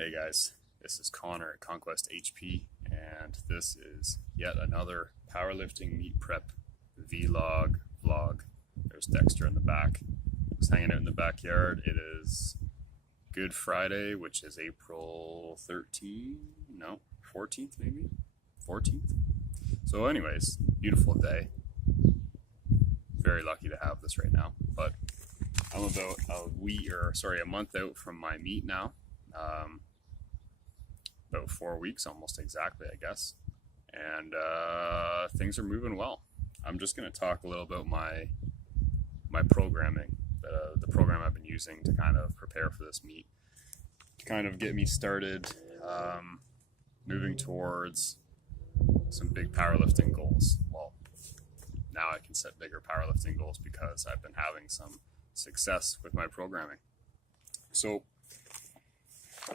Hey guys, this is Connor at Conquest HP, and this is yet another powerlifting meet prep vlog. There's Dexter in the back. Just hanging out in the backyard. It is Good Friday, which is April 13th? No, 14th maybe? 14th? So anyways, beautiful day. Very lucky to have this right now, but I'm about a month out from my meet now. About 4 weeks, almost exactly, I guess. And things are moving well. I'm just going to talk a little about my programming, the program I've been using to kind of prepare for this meet, to kind of get me started moving towards some big powerlifting goals. Well, now I can set bigger powerlifting goals because I've been having some success with my programming. So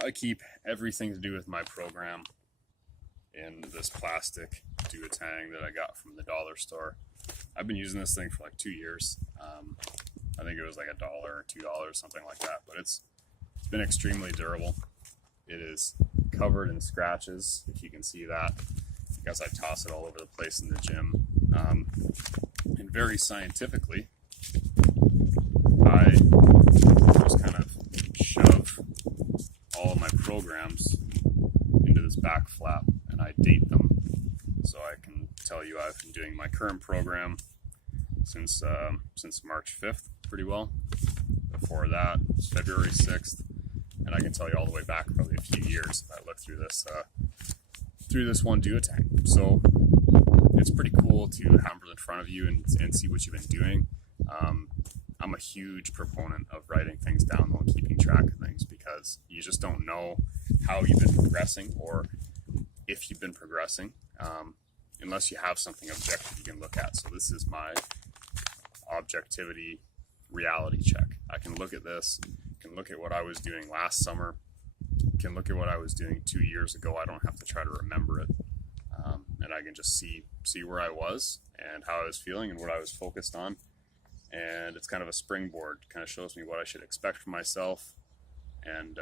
I keep everything to do with my program in this plastic undulating that I got from the dollar store. I've been using this thing for like 2 years. I think it was like $1 or $2, something like that, but it's been extremely durable. It is covered in scratches, if you can see that, because I toss it all over the place in the gym. And very scientifically, I just kind of shove all of my programs into this back flap, and I date them. So I can tell you I've been doing my current program since March 5th pretty well. Before that, it's February 6th, and I can tell you all the way back probably a few years if I look through this one duotang. So it's pretty cool to have it in front of you and see what you've been doing. I'm a huge proponent of writing things down though, and keeping track of things, because you just don't know how you've been progressing or if you've been progressing unless you have something objective you can look at. So this is my objectivity reality check. I can look at this, can look at what I was doing last summer, can look at what I was doing 2 years ago. I don't have to try to remember it, and I can just see where I was and how I was feeling and what I was focused on. And it's kind of a springboard, kind of shows me what I should expect from myself and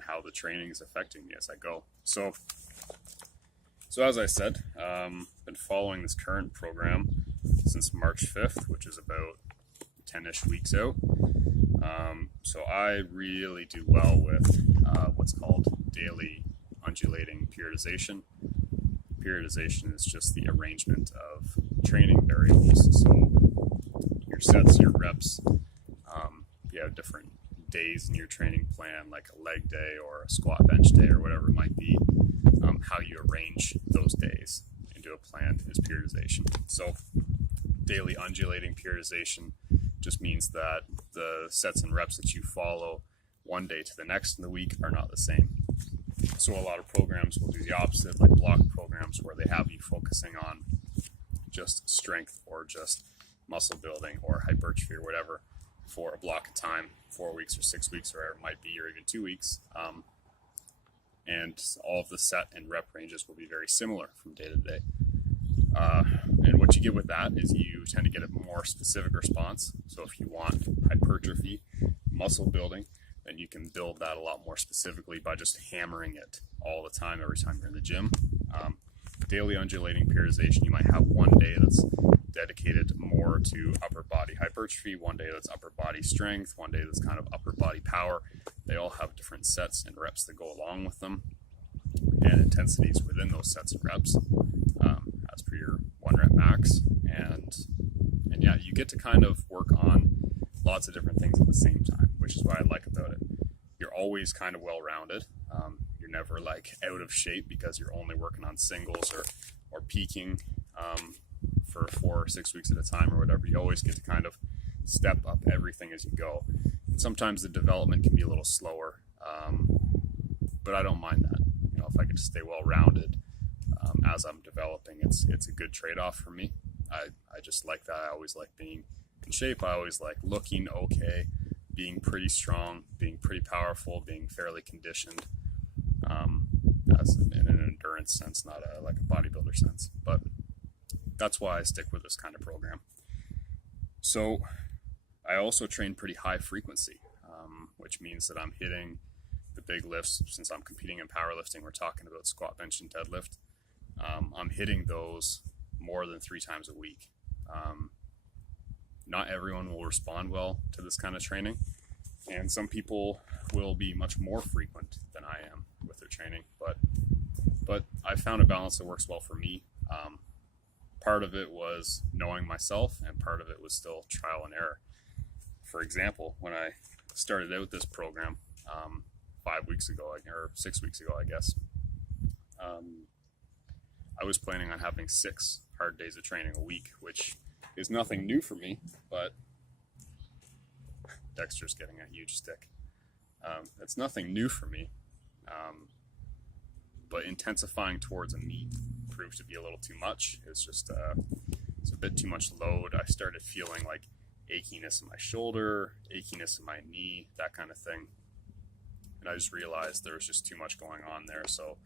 how the training is affecting me as I go. So as I said, been following this current program since March 5th, which is about 10-ish weeks out. So I really do well with what's called daily undulating periodization. Periodization is just the arrangement of training variables. So your sets, your reps, you have different days in your training plan, like a leg day or a squat bench day or whatever it might be. How you arrange those days into a plan is periodization. So daily undulating periodization just means that the sets and reps that you follow one day to the next in the week are not the same. So a lot of programs will do the opposite, like block programs where they have you focusing on just strength or just muscle building or hypertrophy or whatever for a block of time, 4 weeks or 6 weeks or whatever it might be, or even 2 weeks. And all of the set and rep ranges will be very similar from day to day. And what you get with that is you tend to get a more specific response. So if you want hypertrophy, muscle building, then you can build that a lot more specifically by just hammering it all the time, every time you're in the gym. Daily undulating periodization, you might have one day that's dedicated more to upper body hypertrophy, one day that's upper body strength, one day that's kind of upper body power. They all have different sets and reps that go along with them, and intensities within those sets and reps as per your 1 rep max. And yeah, you get to kind of work on lots of different things at the same time, which is what I like about it. You're always kind of well-rounded. You're never like out of shape because you're only working on singles or peaking for 4 or 6 weeks at a time or whatever. You always get to kind of step up everything as you go. And sometimes the development can be a little slower, but I don't mind that. You know, if I can stay well-rounded as I'm developing, it's a good trade-off for me. I just like that. I always like being in shape. I always like looking okay, being pretty strong, being pretty powerful, being fairly conditioned, as in an endurance sense, not like a bodybuilder sense. But that's why I stick with this kind of program. So I also train pretty high frequency, which means that I'm hitting the big lifts, since I'm competing in powerlifting, we're talking about squat, bench, and deadlift. I'm hitting those more than 3 times a week. Not everyone will respond well to this kind of training, and some people will be much more frequent than I am with their training, but I found a balance that works well for me. Part of it was knowing myself, and part of it was still trial and error. For example, when I started out this program 5 weeks ago, or 6 weeks ago, I guess, I was planning on having 6 hard days of training a week, which is nothing new for me, but Dexter's getting a huge stick. It's nothing new for me, but intensifying towards a meet proved to be a little too much. It's a bit too much load. I started feeling like achiness in my shoulder, achiness in my knee, that kind of thing. And I just realized there was just too much going on there. So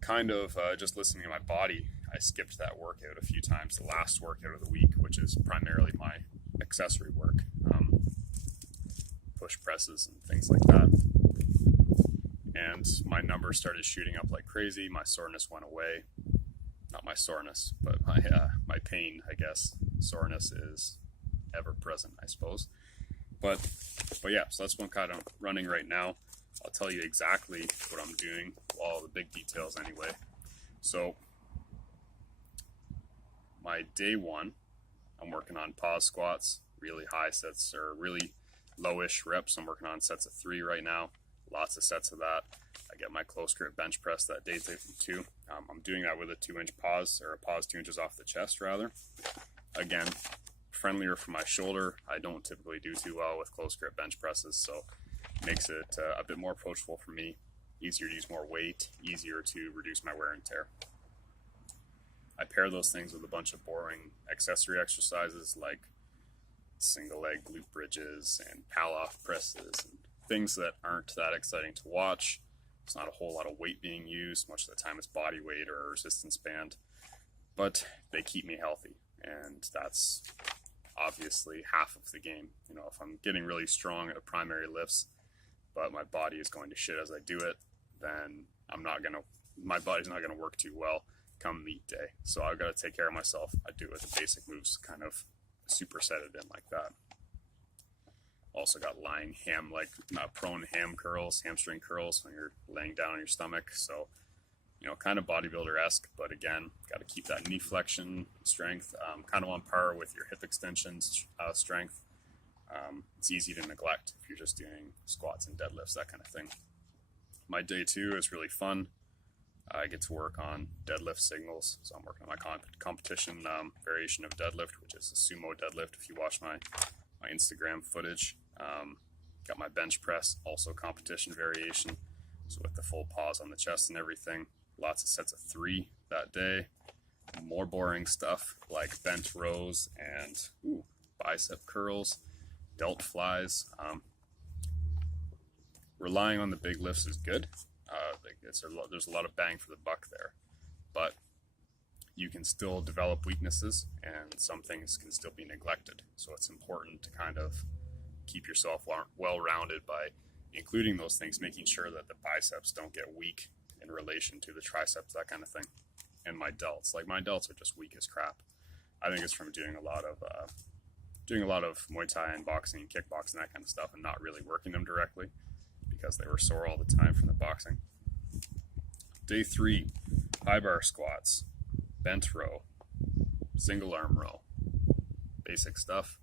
kind of just listening to my body, I skipped that workout a few times, the last workout of the week, which is primarily my accessory work, push presses and things like that. And my numbers started shooting up like crazy. My soreness went away. Not my soreness, but my pain, I guess. Soreness is ever present, I suppose. But yeah, so that's what I'm kind of running right now. I'll tell you exactly what I'm doing, all the big details anyway. So my day 1, I'm working on pause squats, really high sets or really lowish reps. I'm working on sets of 3 right now. Lots of sets of that. I get my close grip bench press that day 2. I'm doing that with a 2-inch pause, or a pause 2 inches off the chest rather. Again, friendlier for my shoulder. I don't typically do too well with close grip bench presses, so it makes it a bit more approachable for me. Easier to use more weight, easier to reduce my wear and tear. I pair those things with a bunch of boring accessory exercises like single leg glute bridges and pal-off presses and things that aren't that exciting to watch. There's not a whole lot of weight being used. Much of the time it's body weight or resistance band, but they keep me healthy, and that's obviously half of the game. You know, if I'm getting really strong at primary lifts, but my body is going to shit as I do it, then my body's not gonna work too well come meet day. So I've got to take care of myself. I do it with the basic moves, kind of superset it in like that. Also got lying prone hamstring curls when you're laying down on your stomach. So, you know, kind of bodybuilder-esque, but again, got to keep that knee flexion strength, kind of on par with your hip extensions strength. It's easy to neglect if you're just doing squats and deadlifts, that kind of thing. My day 2 is really fun. I get to work on deadlift signals. So I'm working on my competition variation of deadlift, which is a sumo deadlift. If you watch my Instagram footage, got my bench press, also competition variation. So with the full pause on the chest and everything, lots of sets of 3 that day. More boring stuff like bent rows and bicep curls, delt flies. Relying on the big lifts is good. There's a lot of bang for the buck there, but you can still develop weaknesses and some things can still be neglected. So it's important to kind of keep yourself well-rounded by including those things, making sure that the biceps don't get weak in relation to the triceps, that kind of thing. And my delts are just weak as crap. I think it's from doing a lot of Muay Thai and boxing and kickboxing, that kind of stuff, and not really working them directly because they were sore all the time from the boxing. Day 3, high bar squats, bent row, single arm row, basic stuff.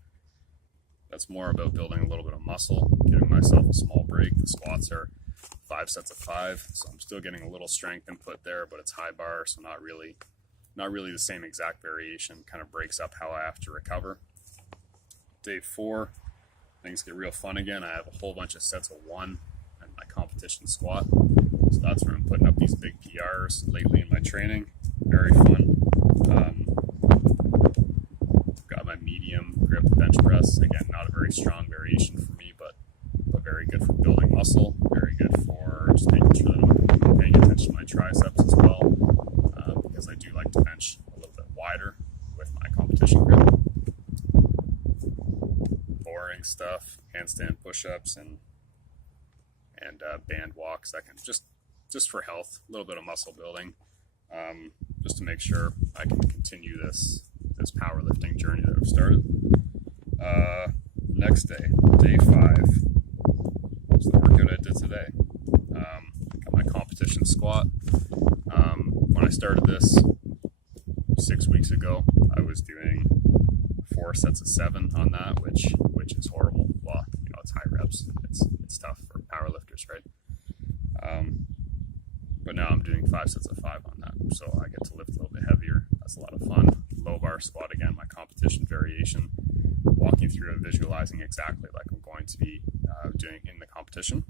That's more about building a little bit of muscle, giving myself a small break. The squats are 5 sets of 5, so I'm still getting a little strength input there, but it's high bar, so not really the same exact variation. Kind of breaks up how I have to recover. Day 4, things get real fun again. I have a whole bunch of sets of 1 and my competition squat. So that's where I'm putting up these big PRs lately in my training. Very fun. Got my medium grip bench press. Again, not a very strong variation for me, but very good for building muscle. Very good for just making sure that I'm paying attention to my triceps as well, because I do like to bench a little bit wider with my competition grip. Boring stuff, handstand push-ups and and band walks. That can just for health, a little bit of muscle building, just to make sure I can continue this powerlifting journey that I've started. Next day, day 5, was the workout I did today. Got my competition squat. When I started this 6 weeks ago, I was doing 4 sets of 7 on that, which is horrible. Well, it's high reps. It's tough for powerlifters, right? But now I'm doing 5 sets of 5 on that, so I get to lift a little bit heavier. That's a lot of fun. Low bar squat again, my competition variation. Walking through and visualizing exactly like I'm going to be doing in the competition.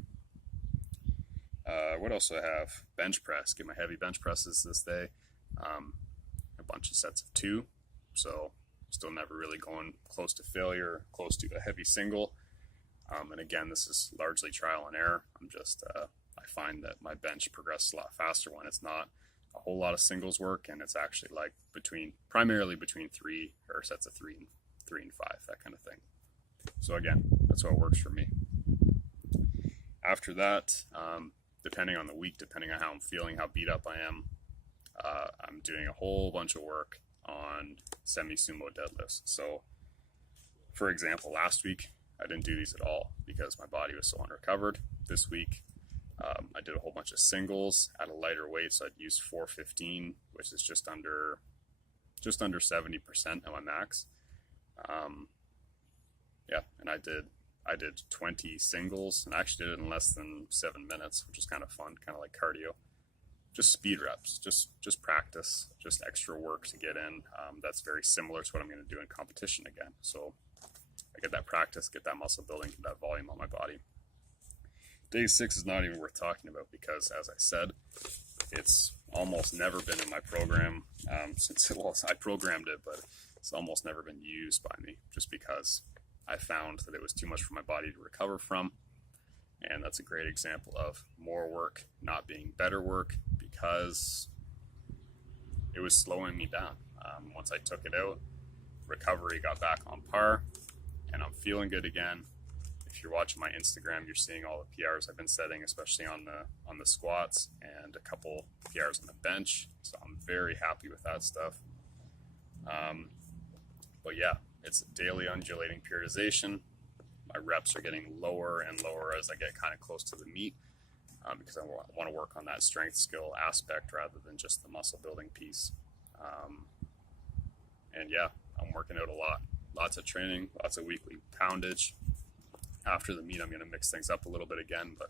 What else do I have? Bench press. Get my heavy bench presses this day. A bunch of sets of 2, so still never really going close to failure, close to a heavy single. And again, this is largely trial and error. I find that my bench progresses a lot faster when it's not a whole lot of singles work, and it's actually like primarily between 3 or sets of 3 and 5, that kind of thing. So again, that's what works for me. After that, depending on the week, depending on how I'm feeling, how beat up I am, I'm doing a whole bunch of work on semi-sumo deadlifts. So for example, last week I didn't do these at all because my body was so unrecovered. This week I did a whole bunch of singles at a lighter weight, so I'd use 415, which is just under 70% of my max. And I did 20 singles, and I actually did it in less than 7 minutes, which is kind of fun, kind of like cardio. Just speed reps, just practice, just extra work to get in. That's very similar to what I'm going to do in competition again. So I get that practice, get that muscle building, get that volume on my body. Day 6 is not even worth talking about because, as I said, it's almost never been in my program I programmed it, but it's almost never been used by me just because I found that it was too much for my body to recover from. And that's a great example of more work not being better work because it was slowing me down. Once I took it out, recovery got back on par, and I'm feeling good again. If you're watching my Instagram, you're seeing all the PRs I've been setting, especially on the squats, and a couple PRs on the bench. So I'm very happy with that stuff. But yeah, it's daily undulating periodization. My reps are getting lower and lower as I get kind of close to the meet because I want to work on that strength skill aspect rather than just the muscle building piece. And yeah, I'm working out a lot. Lots of training, lots of weekly poundage. After the meet, I'm going to mix things up a little bit again, but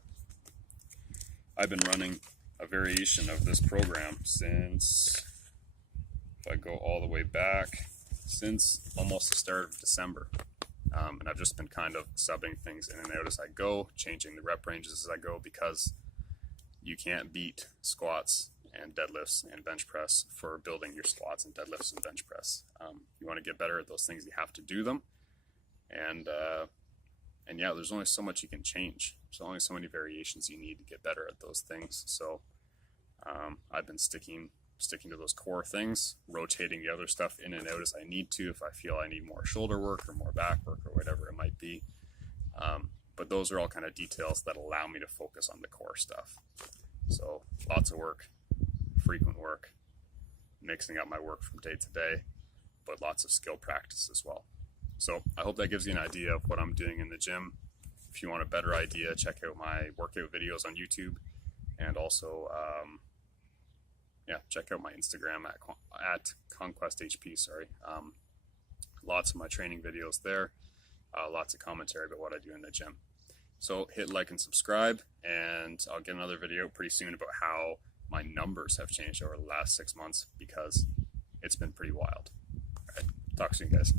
I've been running a variation of this program since, if I go all the way back, since almost the start of December. And I've just been kind of subbing things in and out as I go, changing the rep ranges as I go, because you can't beat squats and deadlifts and bench press for building your squats and deadlifts and bench press. You want to get better at those things, you have to do them. And yeah, there's only so much you can change. There's only so many variations you need to get better at those things. So I've been sticking to those core things, rotating the other stuff in and out as I need to, if I feel I need more shoulder work or more back work or whatever it might be. But those are all kind of details that allow me to focus on the core stuff. So lots of work, frequent work, mixing up my work from day to day, but lots of skill practice as well. So I hope that gives you an idea of what I'm doing in the gym. If you want a better idea, check out my workout videos on YouTube, and also check out my Instagram at ConquestHP. Lots of my training videos there, lots of commentary about what I do in the gym. So hit like and subscribe, and I'll get another video pretty soon about how my numbers have changed over the last 6 months because it's been pretty wild. All right, talk soon, guys.